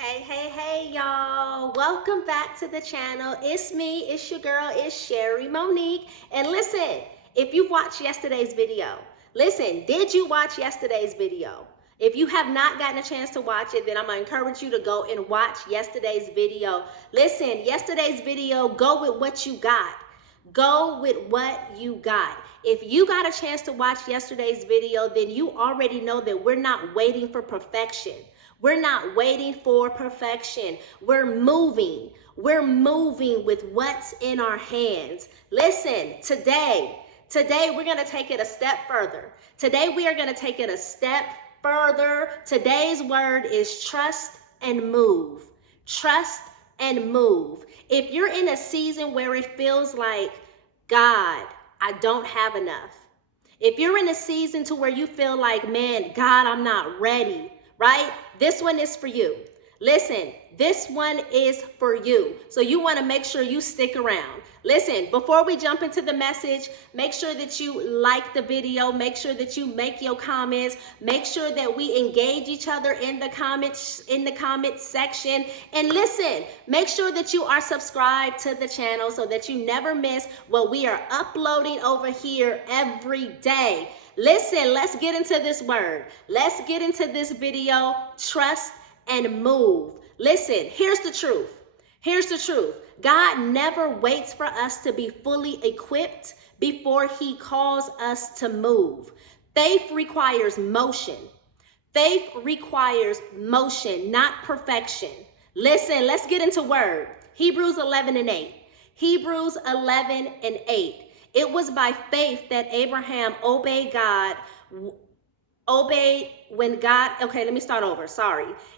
Hey, y'all. Welcome back to the channel. It's me, it's your girl, it's Sherry Monique. And listen, if you watched yesterday's video, did you watch yesterday's video? If you have not gotten a chance to watch it, then I'm gonna encourage you to go and watch yesterday's video. Listen, yesterday's video, go with what you got. Go with what you got. If you got a chance to watch yesterday's video, then you already know that we're not waiting for perfection. We're not waiting for perfection. We're moving. We're moving with what's in our hands. Listen, today we're going to take it a step further. Today we are going to take it a step further. Today's word is trust and move. Trust and move. If you're in a season where it feels like, God, I don't have enough. If you're in a season to where you feel like, man, God, I'm not ready, right? This one is for you. Listen, this one is for you. So you want to make sure you stick around. Listen, before we jump into the message, make sure that you like the video. Make sure that you make your comments. Make sure that we engage each other in the comments section. And listen, make sure that you are subscribed to the channel so that you never miss what we are uploading over here every day. Listen, let's get into this word. Let's get into this video. Trust and move. Listen, here's the truth. Here's the truth. God never waits for us to be fully equipped before he calls us to move. Faith requires motion. Faith requires motion, not perfection. Listen, let's get into word. Hebrews 11:8. Hebrews 11:8. It was by faith that Abraham obeyed God.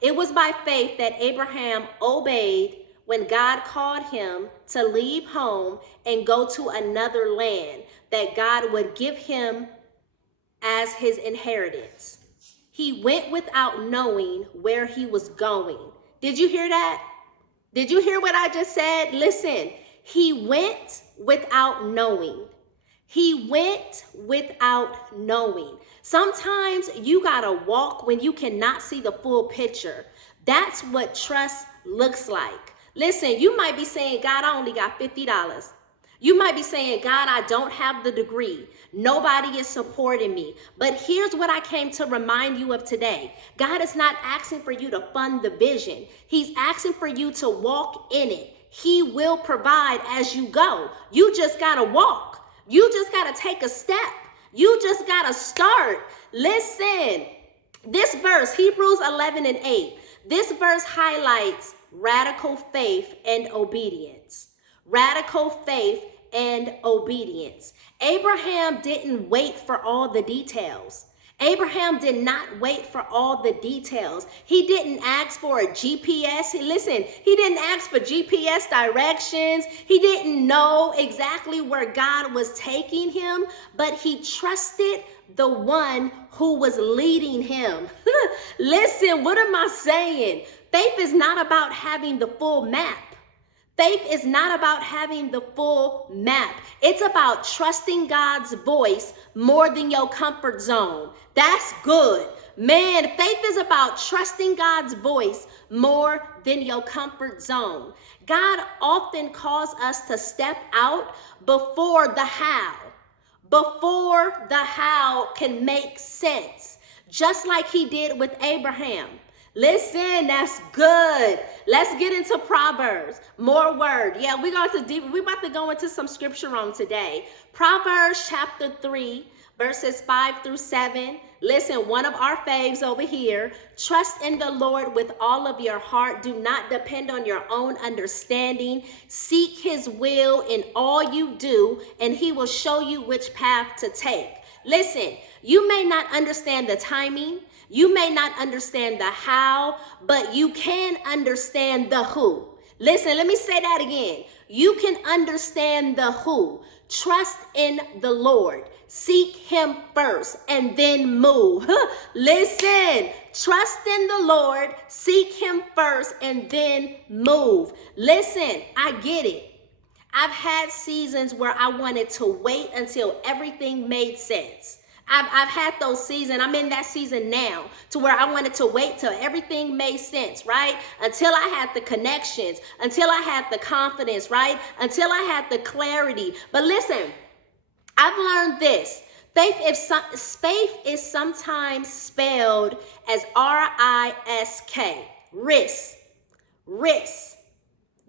It was by faith that Abraham obeyed when God called him to leave home and go to another land that God would give him as his inheritance. He went without knowing where he was going. Did you hear that? Did you hear what I just said? Listen, he went without knowing. He went without knowing. Sometimes you gotta walk when you cannot see the full picture. That's what trust looks like. Listen, you might be saying, God, I only got $50. You might be saying, God, I don't have the degree. Nobody is supporting me. But here's what I came to remind you of today. God is not asking for you to fund the vision. He's asking for you to walk in it. He will provide as you go. You just gotta walk. You just gotta take a step. You just gotta start. Listen, this verse, Hebrews 11:8, this verse highlights radical faith and obedience. Radical faith and obedience. Abraham didn't wait for all the details. Abraham did not wait for all the details. He didn't ask for a GPS. Listen, he didn't ask for GPS directions. He didn't know exactly where God was taking him, but he trusted the one who was leading him. Listen, what am I saying? Faith is not about having the full map. Faith is not about having the full map. It's about trusting God's voice more than your comfort zone. That's good. Man, faith is about trusting God's voice more than your comfort zone. God often calls us to step out before the how. Before the how can make sense. Just like he did with Abraham. Listen, that's good. Let's get into Proverbs. More word. Yeah, we're about to go into some scripture on today. Proverbs chapter 3, verses 5-7. Listen, one of our faves over here. Trust in the Lord with all of your heart. Do not depend on your own understanding. Seek his will in all you do, and he will show you which path to take. Listen, you may not understand the timing. You may not understand the how, but you can understand the who. Listen, let me say that again. You can understand the who. Trust in the Lord. Seek him first and then move. Listen, trust in the Lord. Seek him first and then move. Listen, I get it. I've had seasons where I wanted to wait until everything made sense. I've had those seasons. I'm in that season now to where I wanted to wait till everything made sense, right? Until I had the connections, until I had the confidence, right? Until I had the clarity. But listen, I've learned this. Faith is sometimes spelled as R-I-S-K. Risk. Risk.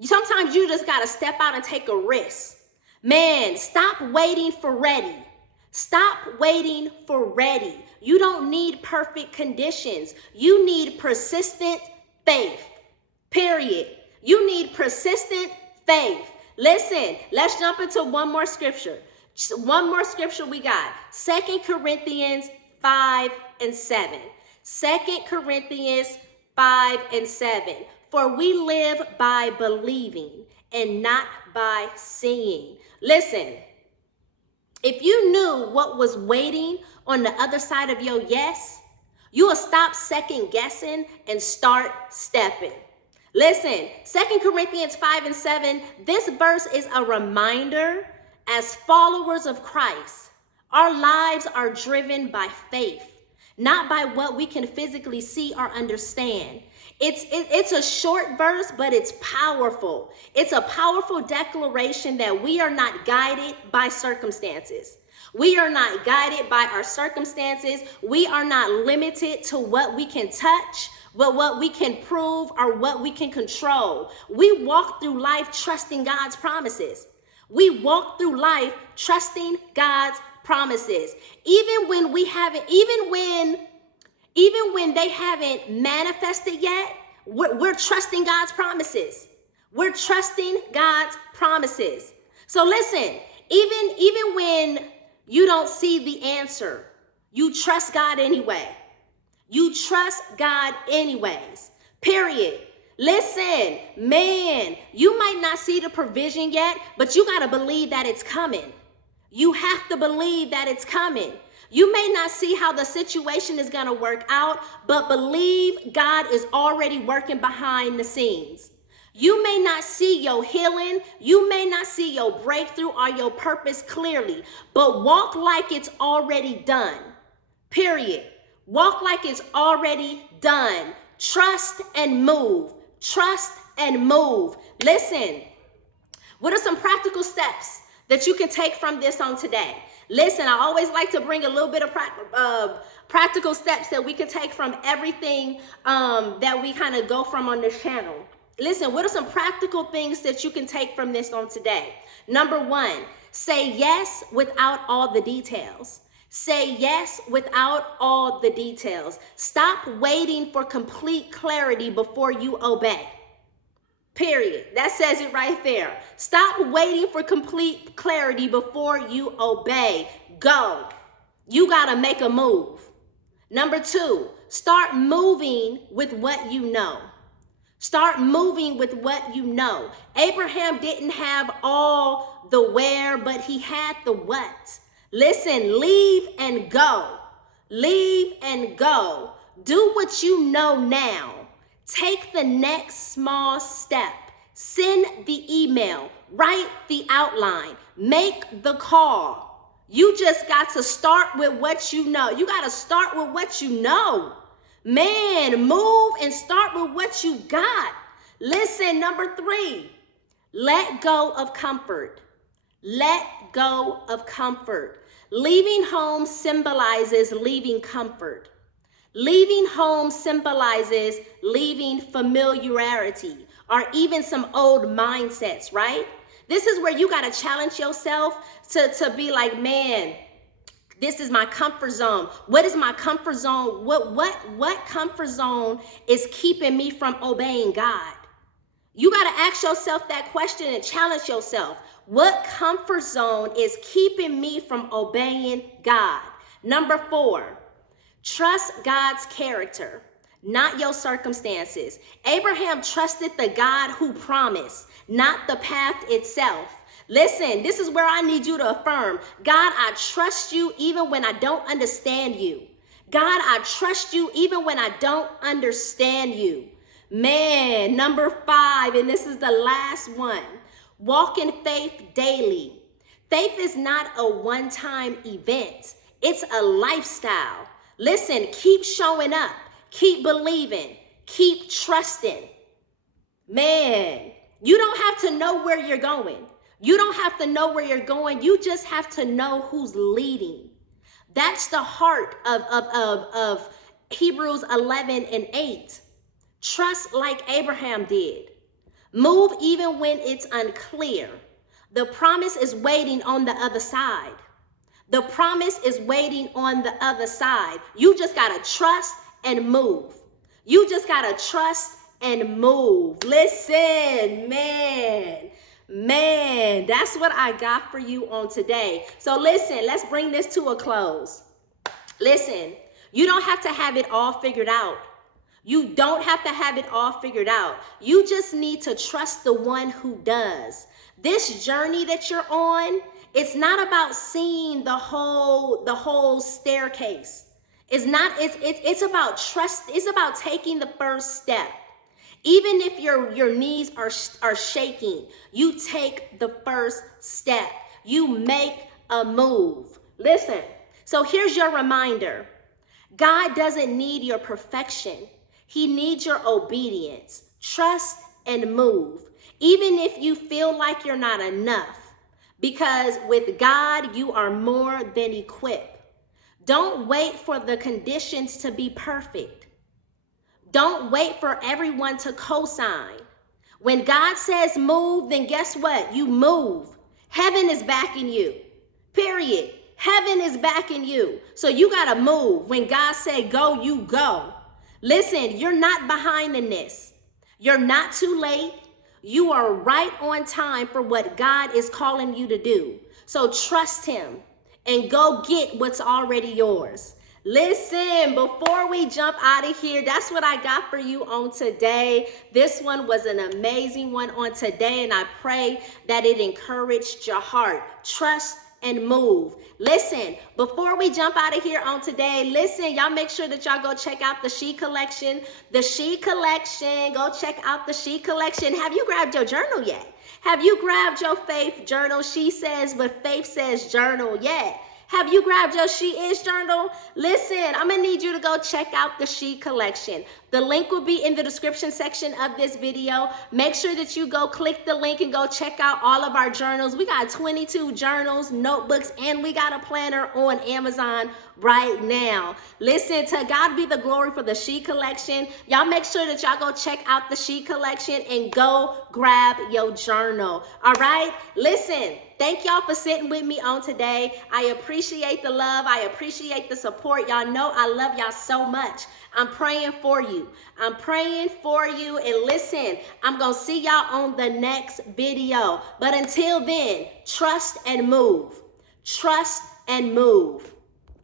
Sometimes you just got to step out and take a risk. Man, stop waiting for ready. Stop waiting for ready. You don't need perfect conditions. You need persistent faith. Period. You need persistent faith. Listen, let's jump into one more scripture. One more scripture we got. 2 Corinthians 5 and 7. 2 Corinthians 5 and 7. For we live by believing and not by seeing. Listen, if you knew what was waiting on the other side of your yes, you will stop second guessing and start stepping. Listen, 2 Corinthians 5 and 7, this verse is a reminder as followers of Christ, our lives are driven by faith, not by what we can physically see or understand. It's a short verse, but it's powerful. It's a powerful declaration that we are not guided by circumstances. We are not guided by our circumstances. We are not limited to what we can touch, but what we can prove or what we can control. We walk through life trusting God's promises. We walk through life trusting God's promises. Even when they haven't manifested yet, we're trusting God's promises. We're trusting God's promises. So listen, even when you don't see the answer, you trust God anyway. You trust God anyways, period. Listen, man, you might not see the provision yet, but you got to believe that it's coming. You have to believe that it's coming. You may not see how the situation is going to work out, but believe God is already working behind the scenes. You may not see your healing, you may not see your breakthrough or your purpose clearly, but walk like it's already done. Period. Walk like it's already done. Trust and move. Trust and move. Listen, what are some practical steps that you can take from this on today? Listen, I always like to bring a little bit of practical steps that we can take from everything that we kind of go from on this channel. Listen, what are some practical things that you can take from this on today? Number one, say yes without all the details. Say yes without all the details. Stop waiting for complete clarity before you obey. Period. That says it right there. Stop waiting for complete clarity before you obey. Go. You got to make a move. Number two, start moving with what you know. Start moving with what you know. Abraham didn't have all the where, but he had the what. Listen, leave and go. Leave and go. Do what you know now. Take the next small step. Send the email. Write the outline. Make the call. You just got to start with what you know. You got to start with what you know. Man, move and start with what you got. Listen, number three, let go of comfort. Let go of comfort. Leaving home symbolizes leaving comfort. Leaving home symbolizes leaving familiarity or even some old mindsets, right? This is where you got to challenge yourself to be like, man, this is my comfort zone. What is my comfort zone? What comfort zone is keeping me from obeying God? You got to ask yourself that question and challenge yourself. What comfort zone is keeping me from obeying God? Number four, trust God's character, not your circumstances. Abraham trusted the God who promised, not the path itself. Listen, this is where I need you to affirm, God, I trust you even when I don't understand you. God, I trust you even when I don't understand you. Man, number five, and this is the last one, walk in faith daily. Faith is not a one-time event. It's a lifestyle. Listen, keep showing up, keep believing, keep trusting. Man, you don't have to know where you're going. You don't have to know where you're going. You just have to know who's leading. That's the heart of Hebrews 11:8. Trust like Abraham did. Move even when it's unclear. The promise is waiting on the other side. The promise is waiting on the other side. You just got to trust and move. You just got to trust and move. Listen, man, that's what I got for you on today. So listen, let's bring this to a close. Listen, you don't have to have it all figured out. You don't have to have it all figured out. You just need to trust the one who does. This journey that you're on, it's not about seeing the whole staircase. It's about trust. It's about taking the first step. Even if your knees are shaking, you take the first step. You make a move. Listen, so here's your reminder. God doesn't need your perfection. He needs your obedience. Trust and move. Even if you feel like you're not enough. Because with God, you are more than equipped. Don't wait for the conditions to be perfect. Don't wait for everyone to co-sign. When God says move, then guess what? You move. Heaven is backing you. Period. Heaven is backing you. So you got to move. When God said go, you go. Listen, you're not behind in this. You're not too late. You are right on time for what God is calling you to do. So trust him and go get what's already yours. Listen, before we jump out of here, that's what I got for you on today. This one was an amazing one on today, and I pray that it encouraged your heart. Trust and move. Listen, before we jump out of here on today, listen, y'all make sure that y'all go check out the She Collection. The She Collection. Go check out the She Collection. Have you grabbed your journal yet? Have you grabbed your faith journal? She says, but faith says journal yet. Have you grabbed your She Is journal? Listen, I'm going to need you to go check out the She Collection. The link will be in the description section of this video. Make sure that you go click the link and go check out all of our journals. We got 22 journals, notebooks, and we got a planner on Amazon right now. Listen, to God be the glory for the She Collection. Y'all make sure that y'all go check out the She Collection and go grab your journal. All right? Listen, thank y'all for sitting with me on today. I appreciate the love. I appreciate the support. Y'all know I love y'all so much. I'm praying for you. I'm praying for you. And listen, I'm going to see y'all on the next video. But until then, trust and move. Trust and move.